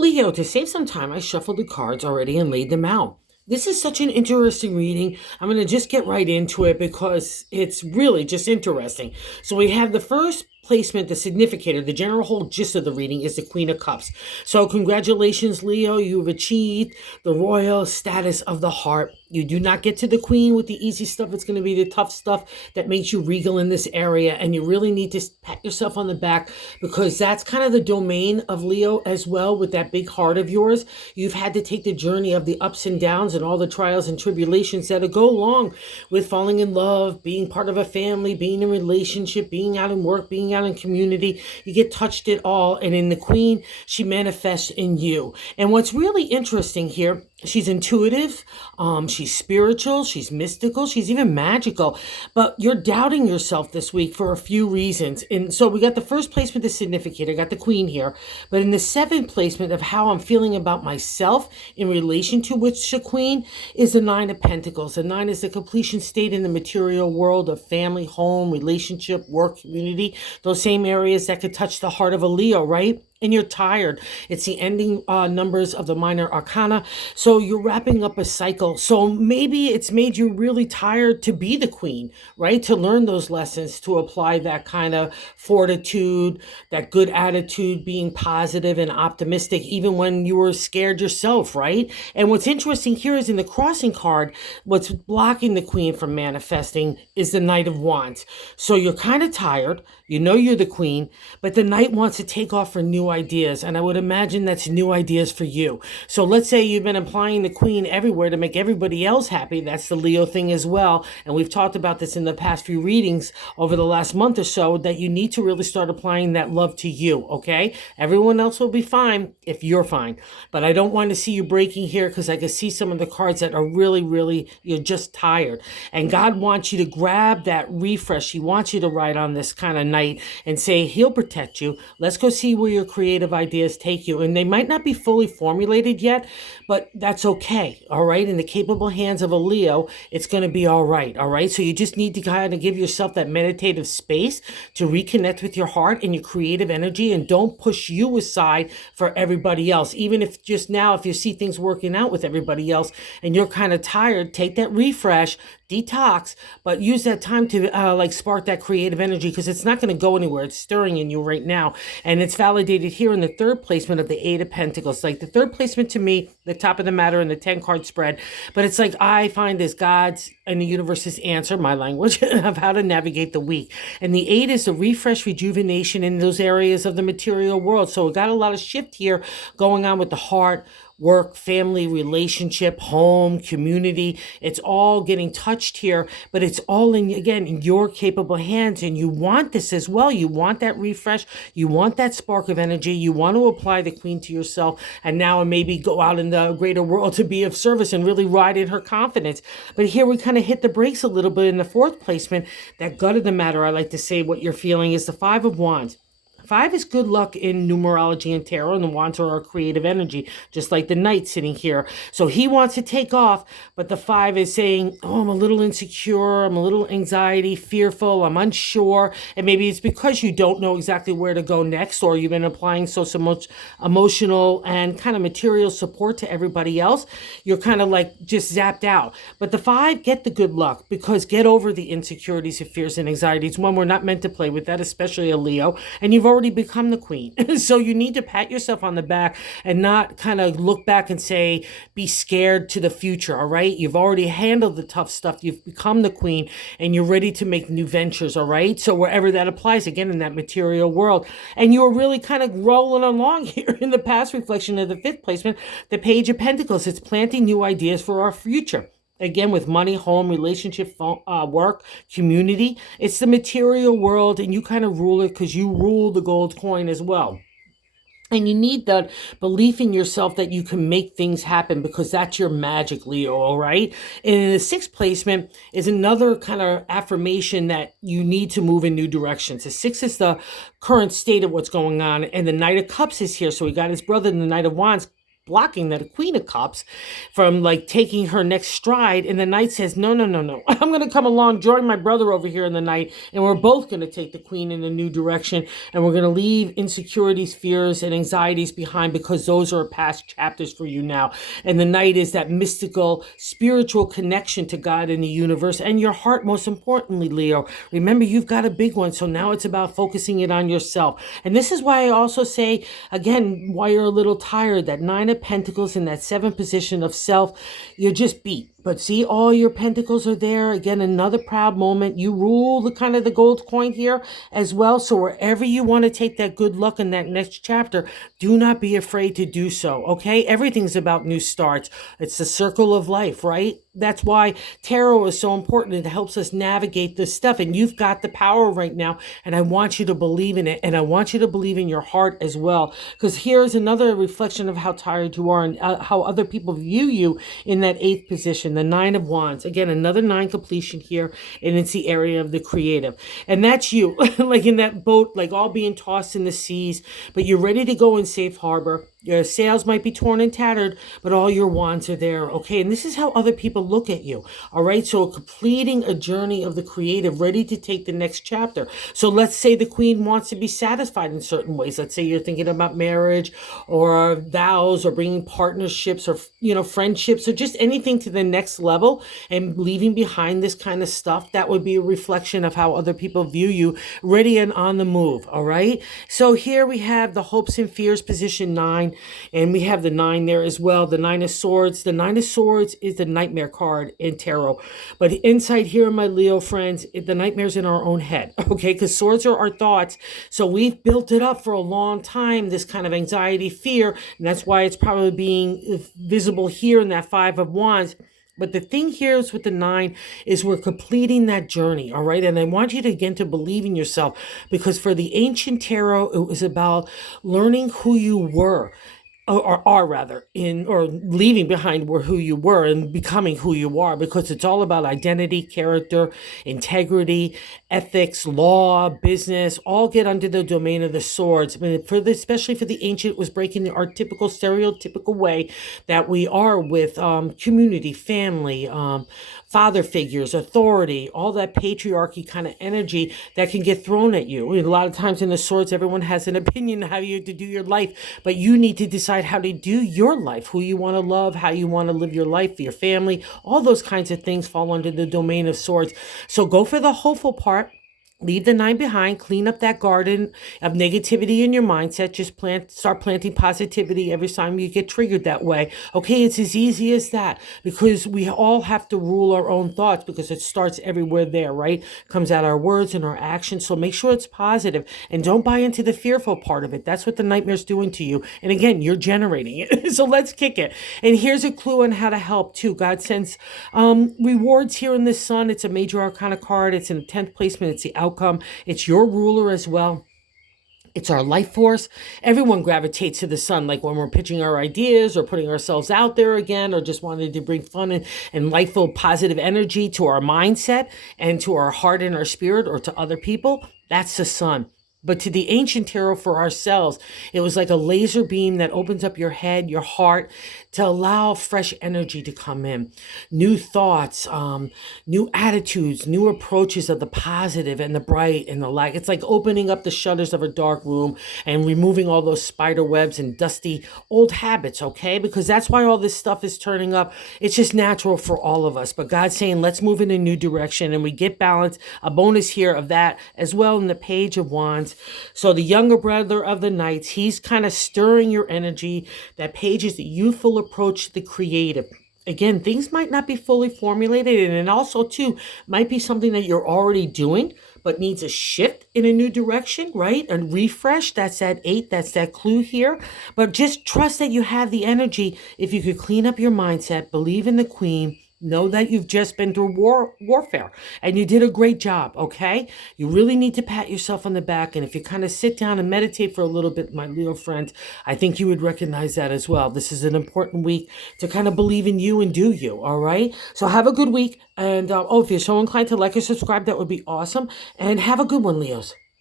Leo, to save some time, I shuffled the cards already and laid them out. This is such an interesting reading. I'm going to just get right into it because it's really just interesting. So we have the first placement, the significator, the general whole gist of the reading is the Queen of Cups. So congratulations, Leo. You've achieved the royal status of the heart. You do not get to the Queen with the easy stuff. It's going to be the tough stuff that makes you regal in this area. And you really need to pat yourself on the back because that's kind of the domain of Leo as well with that big heart of yours. You've had to take the journey of the ups and downs and all the trials and tribulations that go along with falling in love, being part of a family, being in a relationship, being out in work, being out in community. You get touched it all. And in the Queen, she manifests in you. And what's really interesting here, she's intuitive, she's spiritual, she's mystical, she's even magical, but you're doubting yourself this week for a few reasons. And so we got the first placement, the significator, got the Queen here, but in the seventh placement of how I'm feeling about myself in relation to which the Queen is the Nine of Pentacles. The nine is the completion state in the material world of family, home, relationship, work, community, those same areas that could touch the heart of a Leo, right? And you're tired. It's the ending numbers of the minor arcana. So you're wrapping up a cycle. So maybe it's made you really tired to be the Queen, right? To learn those lessons, to apply that kind of fortitude, that good attitude, being positive and optimistic, even when you were scared yourself, right? And what's interesting here is in the crossing card, what's blocking the Queen from manifesting is the Knight of Wands. So you're kind of tired. You know you're the Queen, but the Knight wants to take off for new ideas. And I would imagine that's new ideas for you. So let's say you've been applying the Queen everywhere to make everybody else happy. That's the Leo thing as well. And we've talked about this in the past few readings over the last month or so, that you need to really start applying that love to you, okay? Everyone else will be fine if you're fine. But I don't want to see you breaking here because I can see some of the cards that are really, you're just tired. And God wants you to grab that refresh. He wants you to ride on this kind of night and say, he'll protect you. Let's go see where your creative ideas take you. And they might not be fully formulated yet, but that's okay. All right. In the capable hands of a Leo, it's going to be all right. All right. So you just need to kind of give yourself that meditative space to reconnect with your heart and your creative energy, and don't push you aside for everybody else. Even if just now, if you see things working out with everybody else and you're kind of tired, take that refresh, detox, but use that time to like spark that creative energy, because it's not going to go anywhere. It's stirring in you right now. And it's validated here in the third placement of the Eight of Pentacles. Like the third placement to me, the top of the matter in the 10 card spread. But it's like I find this God's and the universe's answer, my language, of how to navigate the week. And the 8 is the refresh, rejuvenation in those areas of the material world. So we got a lot of shift here going on with the heart, work, family, relationship, home, community. It's all getting touched here, but it's all in your capable hands. And you want this as well. You want that refresh. You want that spark of energy. You want to apply the Queen to yourself and now maybe go out in the greater world to be of service and really ride in her confidence. But here we kind of hit the brakes a little bit in the fourth placement. That gut of the matter, I like to say what you're feeling, is the Five of Wands. 5 is good luck in numerology and tarot, and the wands are our creative energy, just like the Knight sitting here. So he wants to take off, but the 5 is saying, oh, I'm a little insecure, I'm a little anxiety, fearful, I'm unsure. And maybe it's because you don't know exactly where to go next, or you've been applying so much emotional and kind of material support to everybody else. You're kind of like just zapped out. But the 5, get the good luck, because get over the insecurities and fears and anxieties. One, we're not meant to play with that, especially a Leo. And you've already become the Queen. So you need to pat yourself on the back and not kind of look back and say, be scared to the future. All right. You've already handled the tough stuff. You've become the Queen and you're ready to make new ventures. All right. So wherever that applies, again, in that material world, and you're really kind of rolling along here in the past reflection of the fifth placement, the Page of Pentacles. It's planting new ideas for our future. Again, with money, home, relationship, work, community. It's the material world, and you kind of rule it because you rule the gold coin as well. And you need that belief in yourself that you can make things happen, because that's your magic, Leo, all right? And in the sixth placement is another kind of affirmation that you need to move in new directions. The 6 is the current state of what's going on, and the Knight of Cups is here. So we got his brother, the Knight of Wands, blocking that Queen of Cups from like taking her next stride. And the Knight says, no, no, no, no. I'm going to come along, join my brother over here in the Knight, and we're both going to take the Queen in a new direction. And we're going to leave insecurities, fears, and anxieties behind, because those are past chapters for you now. And the Knight is that mystical, spiritual connection to God and the universe and your heart, most importantly, Leo. Remember, you've got a big one. So now it's about focusing it on yourself. And this is why I also say, again, why you're a little tired, that Nine of Pentacles in that seventh position of self, you're just beat. But see, all your pentacles are there. Again, another proud moment. You rule the kind of the gold coin here as well. So wherever you want to take that good luck in that next chapter, do not be afraid to do so, okay? Everything's about new starts. It's the circle of life, right? That's why tarot is so important. It helps us navigate this stuff. And you've got the power right now. And I want you to believe in it. And I want you to believe in your heart as well. Because here's another reflection of how tired you are and how other people view you in that eighth position. The Nine of Wands. Again, another nine completion here. And it's the area of the creative. And that's you. Like in that boat, like all being tossed in the seas. But you're ready to go in safe harbor. Your sails might be torn and tattered, but all your wands are there, okay? And this is how other people look at you, all right? So completing a journey of the creative, ready to take the next chapter. So let's say the Queen wants to be satisfied in certain ways. Let's say you're thinking about marriage or vows or bringing partnerships or, friendships or just anything to the next level and leaving behind this kind of stuff. That would be a reflection of how other people view you, ready and on the move, all right? So here we have the hopes and fears, position 9. And we have the 9 there as well. The 9 of Swords. The 9 of Swords is the nightmare card in tarot. But inside here, my Leo friends, the nightmare's in our own head. Okay, because swords are our thoughts. So we've built it up for a long time, this kind of anxiety, fear. And that's why it's probably being visible here in that 5 of Wands. But the thing here is with the 9 is we're completing that journey, all right? And I want you to, again, to believe in yourself, because for the ancient tarot, it was about learning who you were. Or are rather in, or leaving behind who you were and becoming who you are, because it's all about identity, character, integrity, ethics, law, business, all get under the domain of the swords. I mean, especially for the ancient, it was breaking the archetypical, stereotypical way that we are with community, family, father figures, authority, all that patriarchy kind of energy that can get thrown at you. And a lot of times in the swords, everyone has an opinion how you to do your life, but you need to decide how to do your life, who you want to love, how you want to live your life, for your family. All those kinds of things fall under the domain of swords. So go for the hopeful part. Leave the 9 behind, clean up that garden of negativity in your mindset. Just start planting positivity every time you get triggered that way. Okay, it's as easy as that, because we all have to rule our own thoughts, because it starts everywhere there, right? Comes out our words and our actions. So make sure it's positive and don't buy into the fearful part of it. That's what the nightmare's doing to you. And again, you're generating it. So let's kick it. And here's a clue on how to help too. God sends rewards here in the Sun. It's a major arcana card. It's in the 10th placement. It's the outcome. It's your ruler as well. It's our life force. Everyone gravitates to the Sun, like when we're pitching our ideas or putting ourselves out there again, or just wanting to bring fun and lightful, positive energy to our mindset and to our heart and our spirit, or to other people. That's the Sun. But to the ancient tarot, for ourselves, it was like a laser beam that opens up your head, your heart, to allow fresh energy to come in. New thoughts, new attitudes, new approaches of the positive and the bright and the light. It's like opening up the shutters of a dark room and removing all those spider webs and dusty old habits, okay? Because that's why all this stuff is turning up. It's just natural for all of us. But God's saying, let's move in a new direction, and we get balance. A bonus here of that as well in the Page of Wands. So the younger brother of the Knights, he's kind of stirring your energy. That Page is the youthful approach to the creative. Again, things might not be fully formulated, and it also too might be something that you're already doing but needs a shift in a new direction, right? A refresh. That's that 8. That's that clue here. But just trust that you have the energy. If you could clean up your mindset, believe in the Queen, know that you've just been through warfare and you did a great job, okay? You really need to pat yourself on the back. And if you kind of sit down and meditate for a little bit, my Leo friends, I think you would recognize that as well. This is an important week to kind of believe in you and do you, all right? So have a good week. And if you're so inclined to like or subscribe, that would be awesome. And have a good one, Leos.